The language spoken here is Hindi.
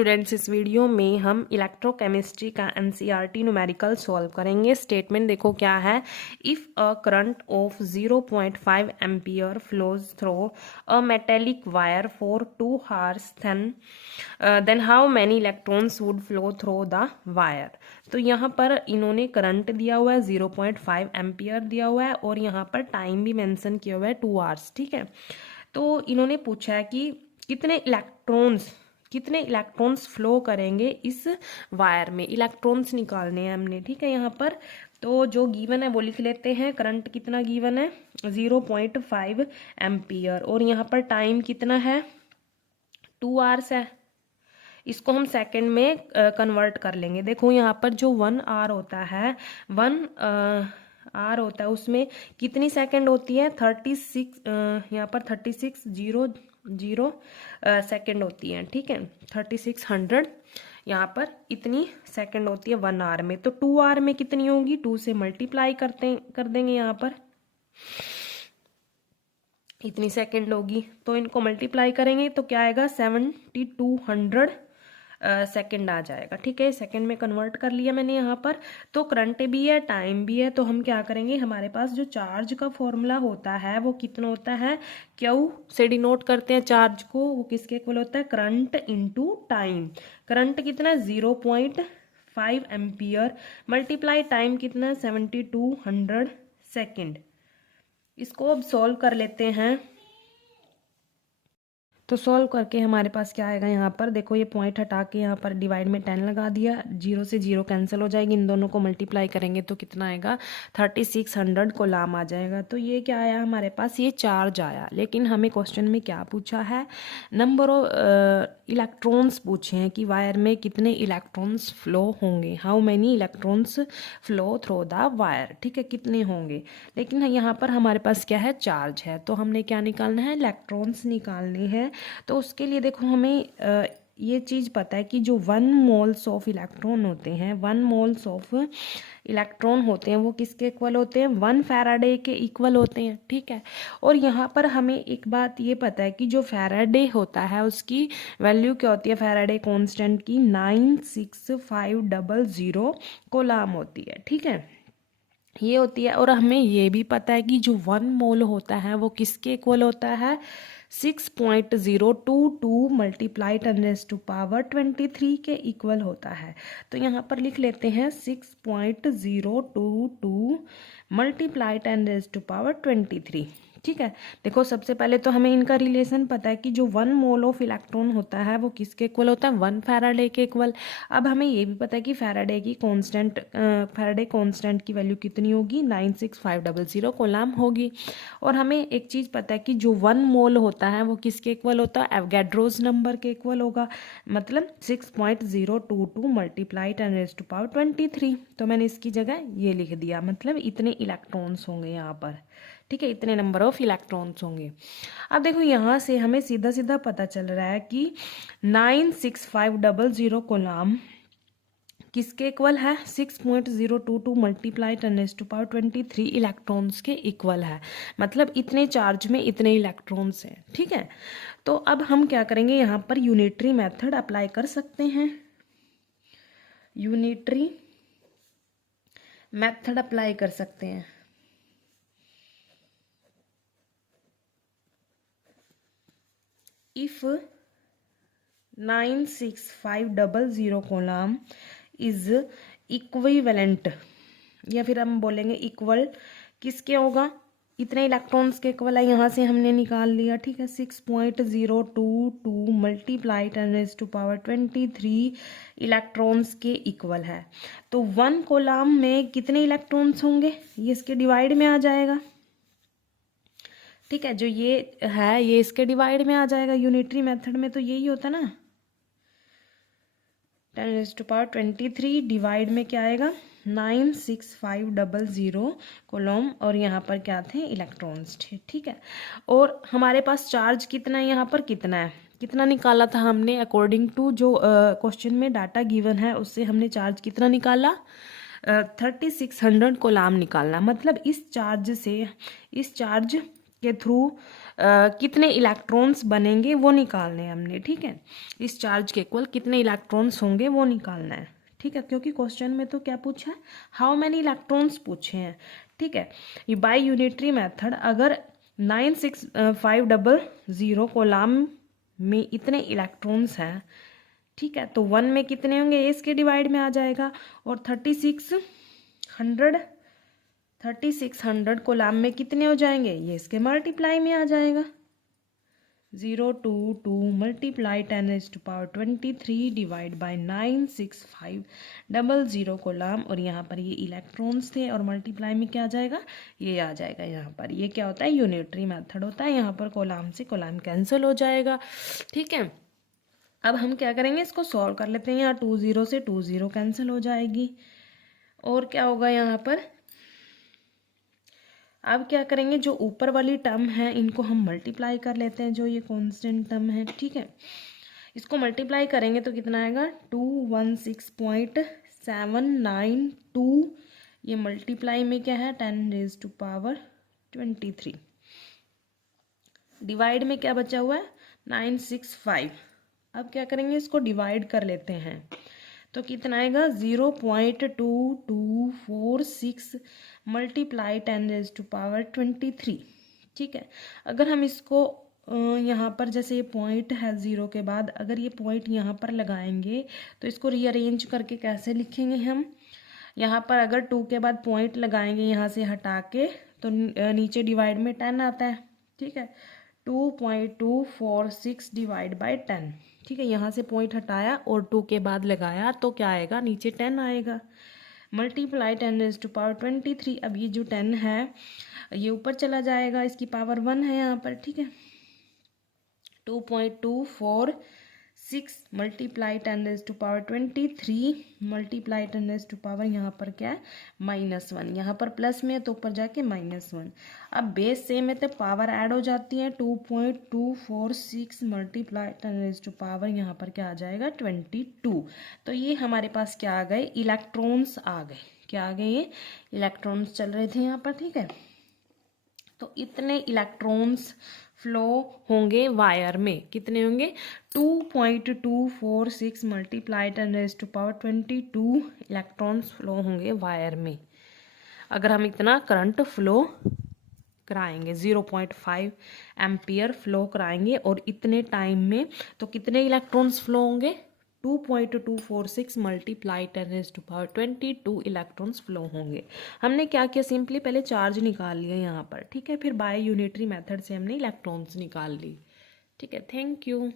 स्टूडेंट्स, इस वीडियो में हम इलेक्ट्रोकेमिस्ट्री का एनसीईआरटी न्यूमेरिकल सॉल्व करेंगे। स्टेटमेंट देखो क्या है। If a current of 0.5 ampere flows through a metallic wire for 2 hours, then how many electrons would flow through the wire. तो यहाँ पर इन्होंने करंट दिया हुआ है 0.5 एम्पियर दिया हुआ है और यहाँ पर टाइम भी मेंशन किया हुआ है 2 hours। ठीक है, तो इन्होंने पूछा है कि कितने इलेक्ट्रॉन्स फ्लो करेंगे इस वायर में। इलेक्ट्रॉन्स निकालने हैं हमने। ठीक है, यहाँ पर तो जो गिवन है वो लिख लेते हैं। करंट कितना गिवन है 0.5 एम्पियर और यहाँ पर टाइम कितना है 2 hours है। इसको हम सेकंड में कन्वर्ट कर लेंगे। देखो यहाँ पर जो 1 hour होता है, 1 hour होता है, उसमें कितनी सेकंड होती है 36, यहाँ पर 3600 सेकंड होती है। ठीक है, 3600 यहाँ पर इतनी सेकंड होती है 1 hour में। तो 2 hour में कितनी होगी, 2 से मल्टीप्लाई कर देंगे। यहाँ पर इतनी सेकंड होगी तो इनको मल्टीप्लाई करेंगे तो क्या आएगा 7200 सेकंड आ जाएगा। ठीक है, सेकंड में कन्वर्ट कर लिया मैंने यहाँ पर। तो करंट भी है, टाइम भी है, तो हम क्या करेंगे, हमारे पास जो चार्ज का फॉर्मूला होता है वो कितना होता है, क्यू से डिनोट करते हैं चार्ज को। वो किसके इक्वल होता है, करंट इनटू टाइम। करंट कितना 0.5 एम्पियर मल्टीप्लाई टाइम कितना 7200 सेकेंड। इसको अब सॉल्व कर लेते हैं। तो सॉल्व करके हमारे पास क्या आएगा, यहाँ पर देखो ये पॉइंट हटा के यहाँ पर डिवाइड में 10 लगा दिया। 0 से 0 कैंसिल हो जाएगी, इन दोनों को मल्टीप्लाई करेंगे तो कितना आएगा 3600 कोलाम आ जाएगा। तो ये क्या आया हमारे पास, ये चार्ज आया। लेकिन हमें क्वेश्चन में क्या पूछा है, नंबर ऑफ इलेक्ट्रॉन्स पूछे हैं कि वायर में कितने इलेक्ट्रॉन्स फ्लो होंगे, how many electrons flow through the wire. ठीक है, कितने होंगे। लेकिन यहाँ पर हमारे पास क्या है, चार्ज है, तो हमने क्या निकालना है, इलेक्ट्रॉन्स निकालने हैं। तो उसके लिए देखो हमें ये चीज़ पता है कि जो 1 moles ऑफ इलेक्ट्रॉन होते हैं, 1 moles ऑफ इलेक्ट्रॉन होते हैं वो किसके इक्वल होते हैं, 1 फैराडे के इक्वल होते हैं। ठीक है, और यहाँ पर हमें एक बात ये पता है कि जो फैराडे होता है उसकी वैल्यू क्या होती है, फैराडे कांस्टेंट की 96500 कोलाम होती है। ठीक है, ये होती है। और हमें ये भी पता है कि जो 1 मोल होता है वो किसके इक्वल होता है, 6.022 मल्टीप्लाई 10⁻23 के इक्वल होता है। तो यहाँ पर लिख लेते हैं 6.022 मल्टीप्लाई 10⁻23। ठीक है, देखो सबसे पहले तो हमें इनका रिलेशन पता है कि जो 1 मोल ऑफ इलेक्ट्रॉन होता है वो किसके इक्वल होता है, 1 फैराडे के इक्वल। अब हमें ये भी पता है कि फैराडे कांस्टेंट की वैल्यू कितनी होगी, 96500 कोलाम होगी। और हमें एक चीज़ पता है कि जो 1 मोल होता है वो किसके इक्वल होता है, एवोगाड्रोस नंबर के इक्वल होगा, मतलब 6.022 मल्टीप्लाई 10⁻23। तो मैंने इसकी जगह ये लिख दिया, मतलब इतने इलेक्ट्रॉन्स होंगे यहाँ पर। ठीक है, इतने नंबर ऑफ इलेक्ट्रॉन्स होंगे। अब देखो यहाँ से हमें सीधा सीधा पता चल रहा है कि 96500 कोलाम किसके इक्वल है, 6.022 मल्टीप्लाई 10⁻23 इलेक्ट्रॉन्स के इक्वल है। मतलब इतने चार्ज में इतने इलेक्ट्रॉन्स हैं। ठीक है, तो अब हम क्या करेंगे, यहाँ पर यूनिटरी मेथड अप्लाई कर सकते हैं। यूनिटरी मेथड अप्लाई कर सकते हैं। इफ 96500 कोलाम इज इक्विवेलेंट, या फिर हम बोलेंगे इक्वल किसके होगा, इतने इलेक्ट्रॉन्स के इक्वल है। यहाँ से हमने निकाल लिया। ठीक है, 6.022 मल्टीप्लाई 10⁻23 इलेक्ट्रॉन्स के इक्वल है। तो 1 कोलाम में कितने इलेक्ट्रॉन्स होंगे, ये इसके डिवाइड में आ जाएगा। ठीक है, जो ये है ये इसके डिवाइड में आ जाएगा। यूनिटरी मेथड में तो यही होता ना, 10⁻23 डिवाइड में क्या आएगा 96500 कोलम, और यहाँ पर क्या थे, इलेक्ट्रॉन्स थे। ठीक है, और हमारे पास चार्ज कितना है, यहाँ पर कितना है, कितना निकाला था हमने, अकॉर्डिंग टू जो क्वेश्चन में डाटा गिवन है उससे हमने चार्ज कितना निकाला, 3600 कोलाम निकालना। मतलब इस चार्ज के थ्रू कितने इलेक्ट्रॉन्स बनेंगे वो निकालने हैं हमने, ठीक है। इस चार्ज के इक्वल कितने इलेक्ट्रॉन्स होंगे वो निकालना है, ठीक है। क्योंकि क्वेश्चन में तो क्या पूछा है, हाउ मैनी इलेक्ट्रॉन्स पूछे हैं, ठीक है। ये बाय यूनिटरी मेथड अगर 96500 कोलाम में इतने इलेक्ट्रॉन्स हैं, ठीक है, तो 1 में कितने होंगे, ये इसके डिवाइड में आ जाएगा। और 3600 कोलाम में कितने हो जाएंगे, ये इसके मल्टीप्लाई में आ जाएगा। 022 मल्टीप्लाई 10⁻23 डिवाइड बाय 96500 कोलाम। और यहाँ पर ये इलेक्ट्रॉन्स थे और मल्टीप्लाई में क्या आ जाएगा, ये आ जाएगा। यहाँ पर ये क्या होता है, यूनिटरी मेथड होता है। यहाँ पर कोलाम से कोलाम कैंसिल हो जाएगा, ठीक है। अब हम क्या करेंगे, इसको सॉल्व कर लेते हैं। यहाँ 20 से 20 कैंसिल हो जाएगी। और क्या होगा यहाँ पर, अब क्या करेंगे, जो ऊपर वाली टर्म है इनको हम मल्टीप्लाई कर लेते हैं, जो ये कांस्टेंट टर्म है, ठीक है। इसको मल्टीप्लाई करेंगे तो कितना आएगा, 216.792। ये मल्टीप्लाई में क्या है, 10⁻23। डिवाइड में क्या बचा हुआ है, 965। अब क्या करेंगे, इसको डिवाइड कर लेते हैं तो कितना आएगा, 0.2246 मल्टीप्लाई 10⁻23, ठीक है। अगर हम इसको यहाँ पर जैसे ये पॉइंट है 0 के बाद, अगर ये पॉइंट यहाँ पर लगाएंगे तो इसको रीअरेंज करके कैसे लिखेंगे हम, यहाँ पर अगर 2 के बाद पॉइंट लगाएंगे यहाँ से हटा के, तो नीचे डिवाइड में 10 आता है, ठीक है। 2.246 डिवाइड बाय 10, ठीक है। यहाँ से पॉइंट हटाया और 2 के बाद लगाया तो क्या आएगा, नीचे 10 आएगा। मल्टीप्लाई 10⁻23। अब ये जो 10 है ये ऊपर चला जाएगा, इसकी पावर 1 है यहाँ पर, ठीक है। 2.246 मल्टीप्लाई 10⁻23 मल्टीप्लाई 10⁻, यहाँ पर क्या है, -1। यहाँ पर प्लस में है तो ऊपर जाके -1। अब बेस सेम है तो पावर ऐड हो जाती है। 2.246 मल्टीप्लाई 10⁻, यहाँ पर क्या आ जाएगा, 22। तो ये हमारे पास क्या आ गए, इलेक्ट्रॉन्स आ गए। क्या आ गए, ये इलेक्ट्रॉन्स चल रहे थे यहाँ पर, ठीक है। तो इतने इलेक्ट्रॉन्स फ्लो होंगे वायर में, कितने होंगे, 2.246 मल्टीप्लाई 10⁻22 इलेक्ट्रॉन्स फ्लो होंगे वायर में अगर हम इतना करंट फ्लो कराएंगे। 0.5 एम्पियर फ्लो कराएंगे और इतने टाइम में, तो कितने इलेक्ट्रॉन्स फ्लो होंगे, 2.246 मल्टीप्लाई 10⁻22 इलेक्ट्रॉन्स फ्लो होंगे। हमने क्या किया, सिंपली पहले चार्ज निकाल लिया यहाँ पर, ठीक है। फिर बाय यूनिटरी मेथड से हमने इलेक्ट्रॉन्स निकाल ली, ठीक है। Thank you.